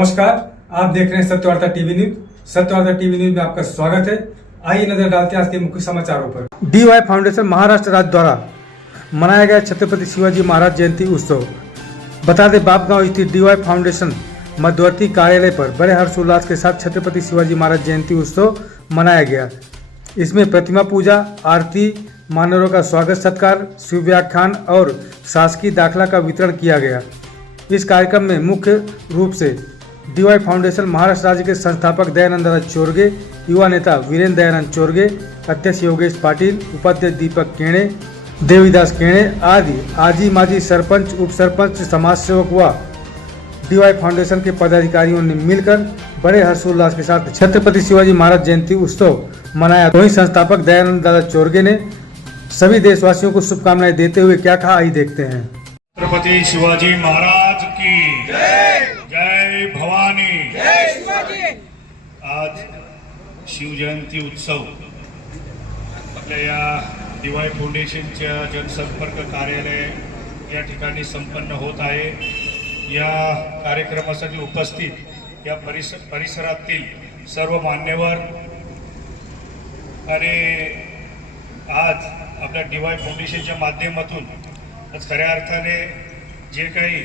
नमस्कार, आप देख रहे हैं Satyavarta TV news. Satyavarta TV news में आपका स्वागत है। आइए नजर डालते हैं आज के मुख्य समाचारों पर। DY फाउंडेशन महाराष्ट्र राज्य द्वारा मनाया गया छत्रपति शिवाजी महाराज जयंती उत्सव। बता दें, बापगांव स्थित DY फाउंडेशन मध्यवर्ती कार्यालय पर बड़े हर्षोल्लास के साथ छत्रपति शिवाजी महाराज जयंती उत्सव मनाया गया। इसमें प्रतिमा पूजा, आरती, मान्यवरों का स्वागत सत्कार, शिव व्याख्यान और शासकीय दाखला का वितरण किया गया। इस कार्यक्रम में मुख्य रूप से DY फाउंडेशन महाराष्ट्र राज्य के संस्थापक दयानंद राज चोरगे, युवा नेता वीरेंद्र दयानंद चोरगे, अध्यक्ष योगेश पाटिल, उपाध्यक्ष दीपक केणे, देवीदास केणे आदि आजी माजी सरपंच, उप सरपंच, समाज सेवक व DY फाउंडेशन के पदाधिकारियों ने मिलकर बड़े हर्षोल्लास के साथ छत्रपति शिवाजी महाराज जयंती उत्सव मनाया। वहीं संस्थापक दयानंद दादा चोरगे ने सभी देशवासियों को शुभकामनाएं देते हुए क्या कहा, आइए देखते हैं। छत्रपति शिवाजी महाराज की जय, जय भवानी, जय शिवाजी। आज शिवजयंती उत्सव आपल्या या DY फाउंडेशनच्या जनसंपर्क कार्यालय या ठिकाणी संपन्न होत आहे। या कार्यक्रमासाठी उपस्थित या परिसरातील सर्व मान्यवर आणि आज आपल्या DY फाउंडेशनच्या माध्यमातून आज खऱ्या अर्थाने जे काही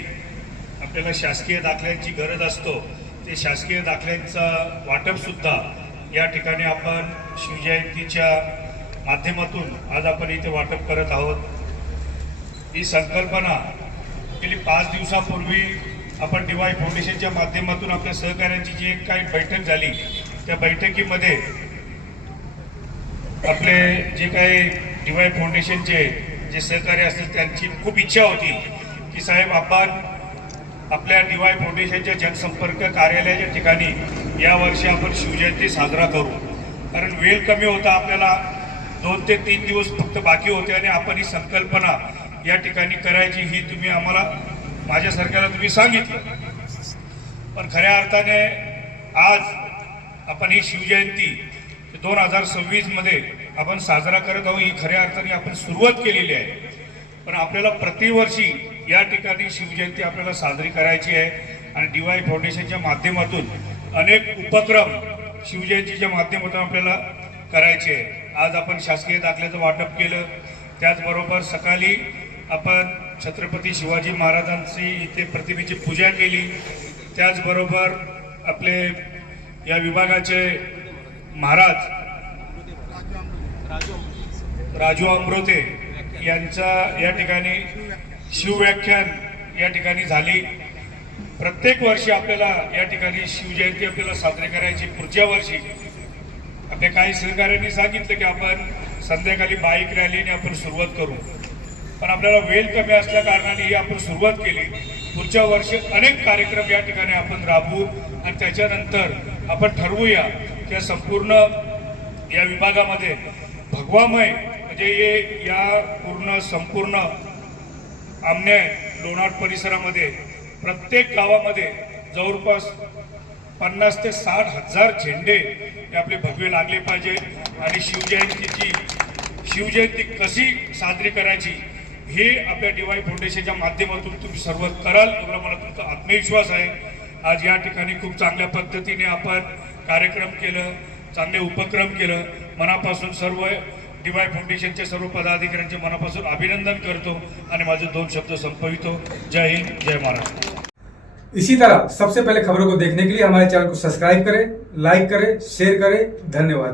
आपल्याला शासकीय दाखल्यांची गरज असतो ते शासकीय दाखल्यांचं वाटप सुद्धा या ठिकाणी आपण शिवजयंतीच्या माध्यमातून आज आपण इथे वाटप करत आहोत। ही संकल्पना गेली 5 दिवसापूर्वी आपण DY फाउंडेशनच्या माध्यमातून आपल्या सहकार्यांची जी एक काही बैठक झाली, त्या बैठकीमध्ये आपले जे काही DY फाउंडेशनचे जे सहकारी असतील त्यांची खूप इच्छा होती की साहेब आपण आपल्या DY फाउंडेशनच्या जनसंपर्क कार्यालयाच्या ठिकाणी यावर्षी आपण शिवजयंती साजरा करू। कारण वेळ कमी होता, आपल्याला 2 ते 3 दिवस फक्त बाकी होते आणि आपण ही संकल्पना या ठिकाणी करायची ही तुम्ही आम्हाला माझ्यासारख्याला तुम्ही सांगितलं। पण खऱ्या अर्थाने आज आपण ही शिवजयंती 2026 मध्ये आपण साजरा करत आहोत। ही खऱ्या अर्थाने आपण सुरुवात केलेली आहे, पण आपल्याला प्रतिवर्षी या ठिकाणी शिवजयंती आपल्याला साजरी करायची आहे आणि DY फाउंडेशनच्या माध्यमातून अनेक उपक्रम शिवजयंतीच्या माध्यमातून आपल्याला करायचे आहे। आज आपण शासकीय दाखल्याचं वाटप केलं, त्याचबरोबर सकाळी आपण छत्रपती शिवाजी महाराजांची इथे प्रतिमेची पूजा केली, त्याचबरोबर आपले या विभागाचे महाराज राजू अमृते यांचा या ठिकाणी शिवव्याख्यान या ठिकाणी झाली। प्रत्येक वर्षी आपल्याला या ठिकाणी शिवजयंती आपल्याला साजरी करायची। पुढच्या वर्षी आपल्या काही सहकार्यांनी सांगितलं की आपण संध्याकाळी बाईक रॅलीने आपण सुरुवात करू, पण आपल्याला वेळ कमी असल्या कारणाने ही आपण सुरुवात केली। पुढच्या वर्षी अनेक कार्यक्रम या ठिकाणी आपण राबवू आणि त्याच्यानंतर आपण ठरवूया की संपूर्ण या विभागामध्ये भगवामय म्हणजे या पूर्ण संपूर्ण आमने लोणार परिसरामध्ये प्रत्येक गावामध्ये जवळपास 50 ते 60 हजार झेंडे हे आपले भगवे लागले पाहिजे आणि शिवजयंती कशी साजरी करायची हे आपल्या DY फाउंडेशनच्या माध्यमातून तुम्ही सर्व कराल एवढा मला तुमचा आत्मविश्वास आहे। आज या ठिकाणी खूप चांगल्या पद्धतीने आपण कार्यक्रम केलं, चांगले उपक्रम केलं। मनापासून सर्व DY फाउंडेशनचे सर्व पदाधिकाऱ्यांचे मनापासून अभिनंदन करतो आणि माझे 2 शब्द संपवितो। जय हिंद, जय महाराष्ट्र। इसी तरह सबसे पहले खबरों को देखने के लिए हमारे चैनल को सब्सक्राइब करें, लाइक करें, शेयर करें। धन्यवाद।